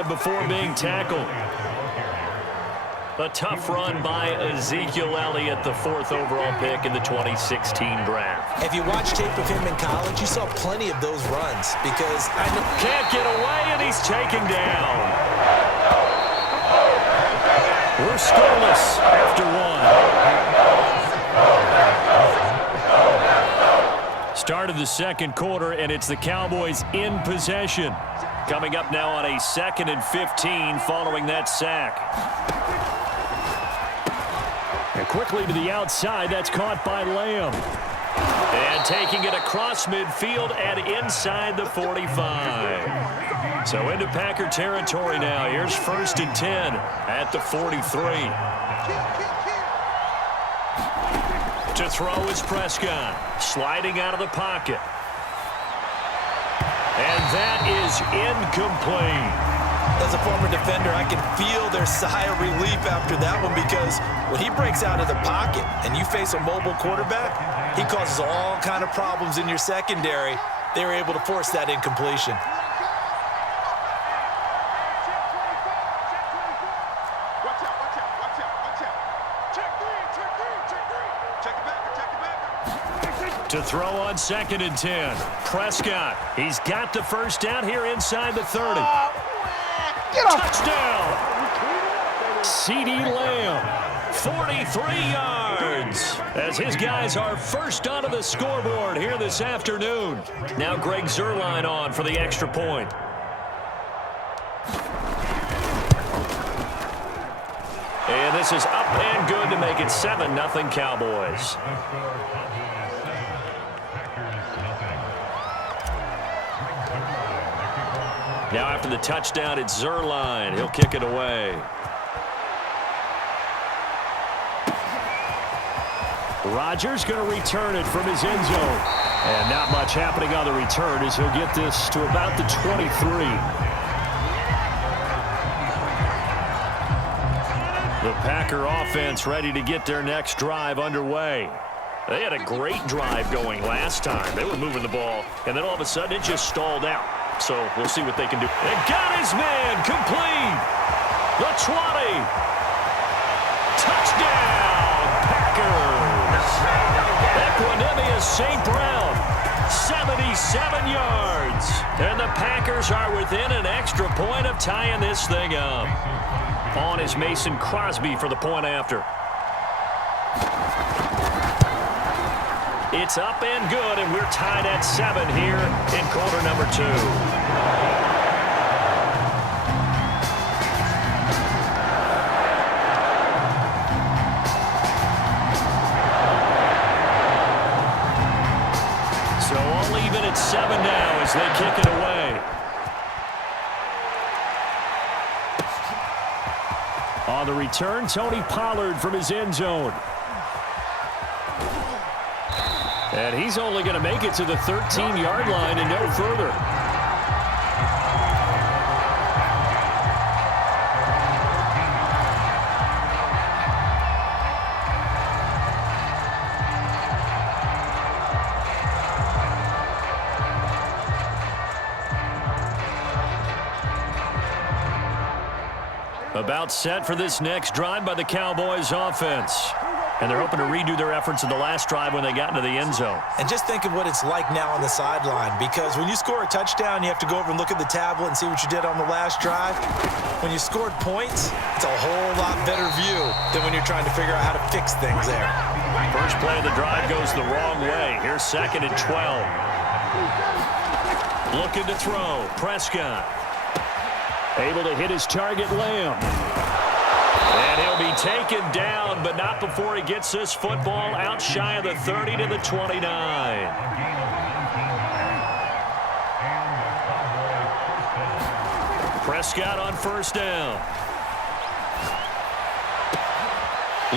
drive before being tackled. A tough run by Ezekiel Elliott, the 4th overall pick in the 2016 draft. If you watch tape of him in college, you saw plenty of those runs because I know can't get away, and he's taken down. We're scoreless after one. Start of the second quarter, and it's the Cowboys in possession. Coming up now on a 2nd and 15 following that sack. And quickly to the outside, that's caught by Lamb. And taking it across midfield and inside the 45. So into Packer territory now. Here's 1st and 10 at the 43. To throw is Prescott. Sliding out of the pocket. And that is incomplete. As a former defender, I can feel their sigh of relief after that one because when he breaks out of the pocket and you face a mobile quarterback, he causes all kind of problems in your secondary. They were able to force that incompletion. To throw on 2nd and 10. Prescott. He's got the first down here inside the 30. Touchdown! CeeDee Lamb, 43 yards, as his guys are first onto the scoreboard here this afternoon. Now Greg Zuerlein on for the extra point. And this is up and good to make it 7-0 Cowboys. Now after the touchdown, it's Zuerlein. He'll kick it away. Rodgers going to return it from his end zone. And not much happening on the return as he'll get this to about the 23. The Packer offense ready to get their next drive underway. They had a great drive going last time. They were moving the ball, and then all of a sudden it just stalled out. So we'll see what they can do. And got his man complete. The 20. Touchdown, Packers. Equanimous St. Brown, 77 yards. And the Packers are within an extra point of tying this thing up. On is Mason Crosby for the point after. It's up and good, and we're tied at 7 here in quarter number 2. So all even at 7 now as they kick it away. On the return, Tony Pollard from his end zone. And he's only going to make it to the 13-yard line and no further. About set for this next drive by the Cowboys offense. And they're hoping to redo their efforts in the last drive when they got into the end zone. And just think of what it's like now on the sideline, because when you score a touchdown, you have to go over and look at the tablet and see what you did on the last drive. When you scored points, it's a whole lot better view than when you're trying to figure out how to fix things there. First play of the drive goes the wrong way. Here's 2nd and 12. Looking to throw. Prescott. Able to hit his target, Lamb. And he'll be taken down, but not before he gets this football out shy of the 30 to the 29. Prescott on first down.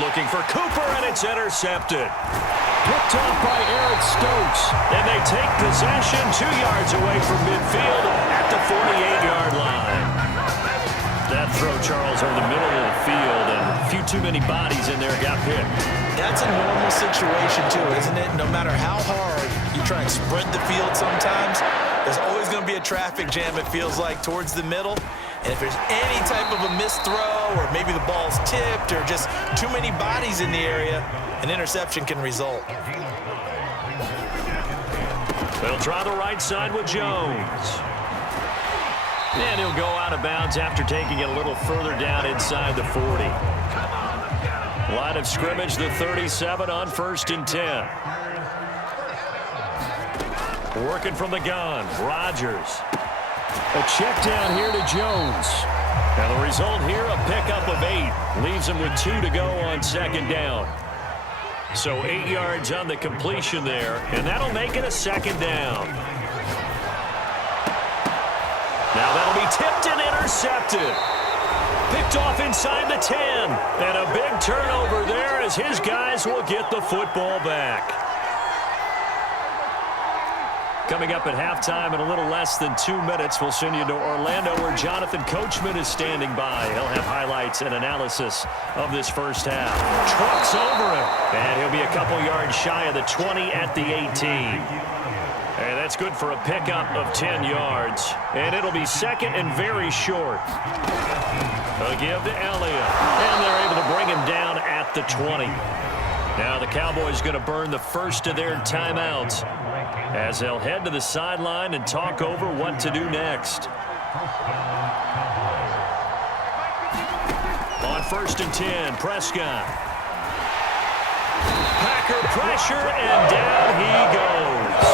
Looking for Cooper, and it's intercepted. Picked off by Eric Stokes. And they take possession 2 yards away from midfield at the 48-yard line. That throw, Charles, over the middle of the field, and a few too many bodies in there got picked. That's a normal situation, too, isn't it? No matter how hard you try and spread the field sometimes, There's always going to be a traffic jam, it feels like, towards the middle. And if there's any type of a missed throw or maybe the ball's tipped or just too many bodies in the area, an interception can result. They'll try the right side with Jones. And he'll go out of bounds after taking it a little further down inside the 40. Line of scrimmage, the 37 on 1st and 10. Working from the gun, Rodgers. A check down here to Jones. And the result here, a pickup of 8. Leaves him with 2 to go on 2nd down. So 8 yards on the completion there, and that'll make it a 2nd down. Now that'll be tipped and intercepted. Picked off inside the 10. And a big turnover there as his guys will get the football back. Coming up at halftime in a little less than 2 minutes, we'll send you to Orlando where Jonathan Coachman is standing by. He'll have highlights and analysis of this first half. Trucks over him, and he'll be a couple yards shy of the 20 at the 18. And that's good for a pickup of 10 yards. And it'll be 2nd and very short. A give to Elliott, and they're able to bring him down at the 20. Now the Cowboys going to burn the first of their timeouts as they'll head to the sideline and talk over what to do next. On 1st and 10, Prescott. Packer pressure, and down he goes.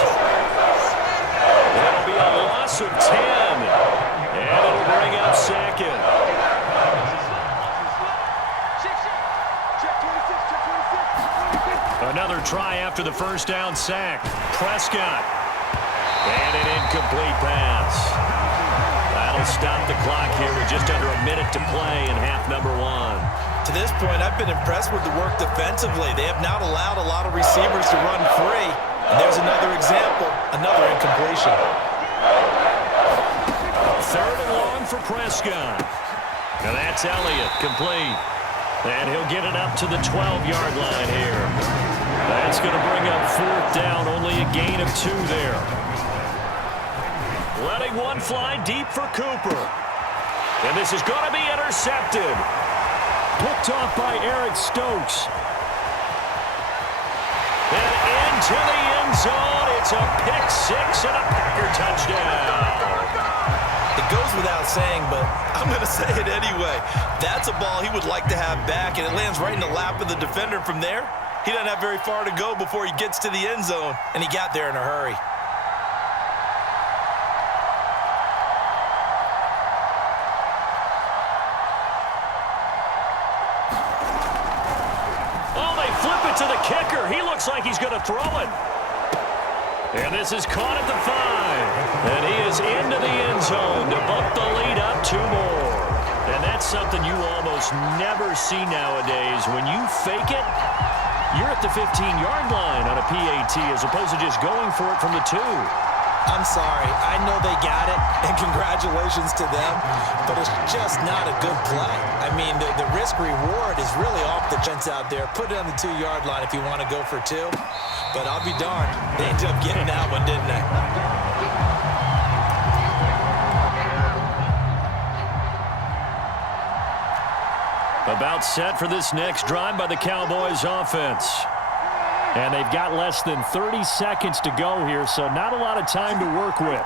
That'll be a loss of 10, and it'll bring up 2nd. Another try after the first down sack. Prescott. And an incomplete pass. That'll stop the clock here with just under a minute to play in half number 1. To this point, I've been impressed with the work defensively. They have not allowed a lot of receivers to run free. And there's another example, another incompletion. 3rd and long for Prescott. And that's Elliott, complete. And he'll get it up to the 12-yard line here. That's going to bring up 4th down, only a gain of 2 there. Letting one fly deep for Cooper. And this is going to be intercepted. Picked off by Eric Stokes. And into the end zone. It's a pick 6 and a Packer touchdown. It goes without saying, but I'm going to say it anyway. That's a ball he would like to have back, and it lands right in the lap of the defender from there. He doesn't have very far to go before he gets to the end zone, and he got there in a hurry. Oh, they flip it to the kicker. He looks like he's going to throw it. And this is caught at the 5. And he is into the end zone to bump the lead up 2 more. And that's something you almost never see nowadays. When you fake it, you're at the 15-yard line on a PAT as opposed to just going for it from the 2. I'm sorry. I know they got it, and congratulations to them, but it's just not a good play. I mean, the risk-reward is really off the fence out there. Put it on the 2-yard line if you want to go for 2. But I'll be darned. They ended up getting that one, didn't they? About set for this next drive by the Cowboys offense. And they've got less than 30 seconds to go here, so not a lot of time to work with.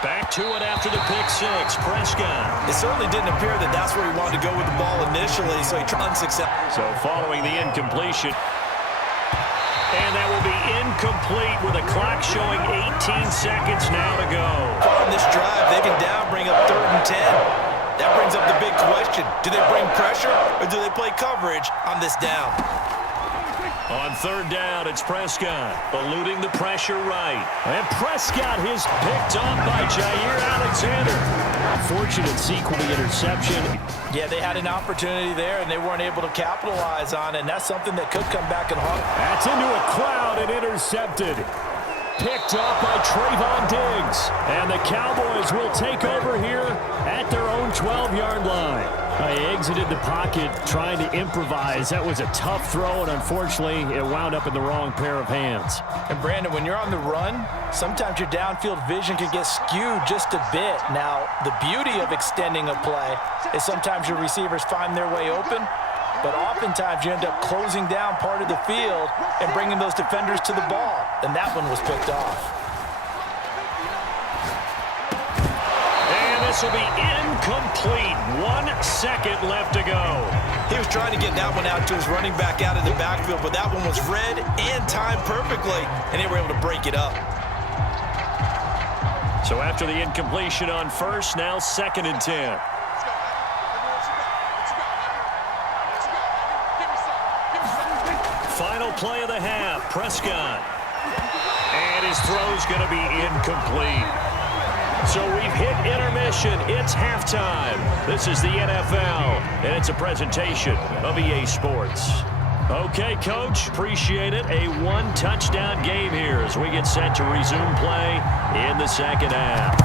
Back to it after the pick 6, Prescott. It certainly didn't appear that that's where he wanted to go with the ball initially, so he tried unsuccessful. So following the incompletion. And that will be incomplete with a clock showing 18 seconds now to go. On this drive, they can down bring up 3rd and 10. That brings up the big question. Do they bring pressure or do they play coverage on this down? On 3rd down, it's Prescott eluding the pressure right. And Prescott is picked off by Jair Alexander. Fortunate sequel to interception. Yeah, they had an opportunity there, and they weren't able to capitalize on it, and that's something that could come back and haunt. That's into a crowd and intercepted. Picked up by Trayvon Diggs. And the Cowboys will take over here at their own 12-yard line. A he exited the pocket trying to improvise. That was a tough throw, and unfortunately, it wound up in the wrong pair of hands. And Brandon, when you're on the run, sometimes your downfield vision can get skewed just a bit. Now, the beauty of extending a play is sometimes your receivers find their way open, but oftentimes you end up closing down part of the field and bringing those defenders to the ball, and that one was picked off. This will be incomplete. 1 second left to go. He was trying to get that one out to his running back out of the backfield, but that one was read and timed perfectly, and they were able to break it up. So after the incompletion on first, now 2nd and 10. Final play of the half, Prescott. And his throw's going to be incomplete. So we've hit intermission. It's halftime. This is the NFL, and it's a presentation of EA Sports. Okay, Coach, appreciate it. A one-touchdown game here as we get set to resume play in the second half.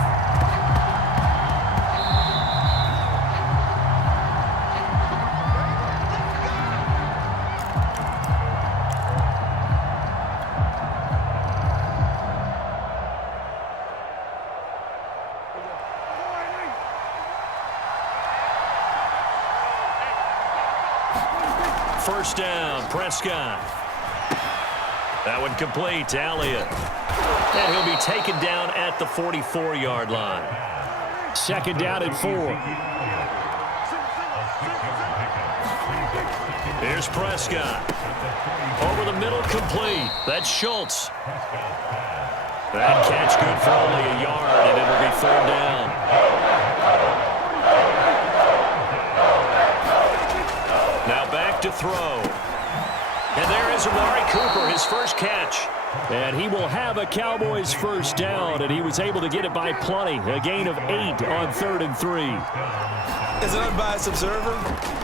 First down, Prescott. That one complete to Elliott. And he'll be taken down at the 44-yard line. 2nd down and 4. Here's Prescott. Over the middle, complete. That's Schultz. That catch good for only a yard, and it'll be 3rd down. Now back to throw. And there is Amari Cooper, his first catch. And he will have a Cowboys first down, and he was able to get it by plenty. A gain of 8 on 3rd and 3. As an unbiased observer,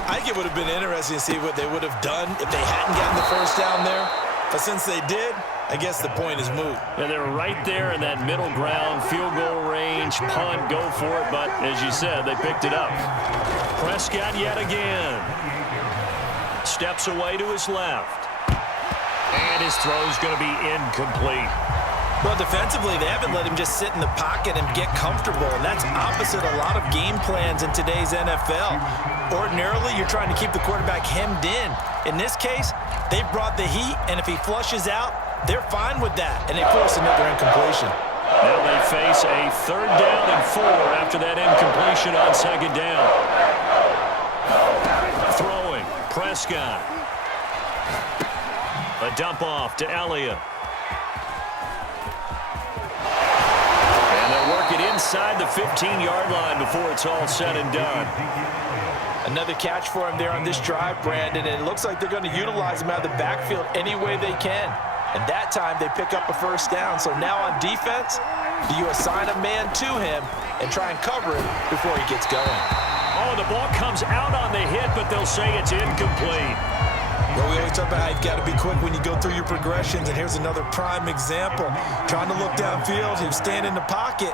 I think it would have been interesting to see what they would have done if they hadn't gotten the first down there. But since they did, I guess the point is moot. And they're right there in that middle ground, field goal range, punt, go for it. But as you said, they picked it up. Prescott yet again. Steps away to his left. And his throw's going to be incomplete. Well, defensively, they haven't let him just sit in the pocket and get comfortable, and that's opposite a lot of game plans in today's NFL. Ordinarily, you're trying to keep the quarterback hemmed in. In this case, they brought the heat, and if he flushes out, they're fine with that, and they force another incompletion. Now they face a 3rd down and 4 after that incompletion on 2nd down. Throwing, Prescott. A dump off to Elliott. And they'll work it inside the 15-yard line before it's all said and done. Another catch for him there on this drive, Brandon, and it looks like they're going to utilize him out of the backfield any way they can. And that time they pick up a first down. So now on defense, do you assign a man to him and try and cover him before he gets going? Oh, the ball comes out on the hit, but they'll say it's incomplete. Well, we always talk about how you've got to be quick when you go through your progressions, and here's another prime example. Trying to look downfield, he was standing in the pocket,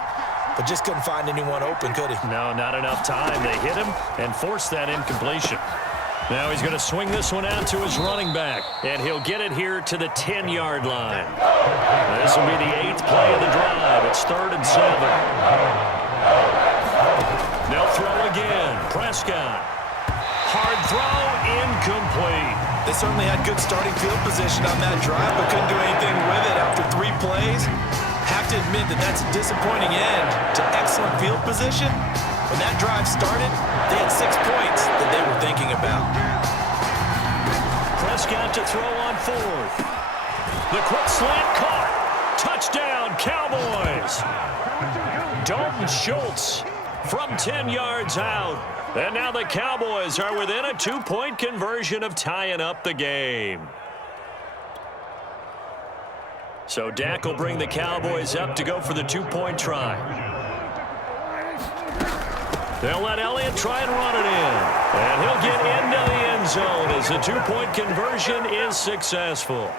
but just couldn't find anyone open, could he? No, not enough time. They hit him and forced that incompletion. Now he's going to swing this one out to his running back, and he'll get it here to the 10-yard line. This will be the 8th play of the drive. It's 3rd and 7. They'll throw again. Prescott. Hard throw, incomplete. They certainly had good starting field position on that drive, but couldn't do anything with it after 3 plays. Have to admit that that's a disappointing end to excellent field position. When that drive started, they had 6 points that they were thinking about. Prescott to throw on 4th. The quick slant caught. Touchdown, Cowboys. Dalton Schultz from 10 yards out. And now the Cowboys are within a 2-point conversion of tying up the game. So Dak will bring the Cowboys up to go for the 2-point try. They'll let Elliott try and run it in. And he'll get into the end zone as the 2-point conversion is successful.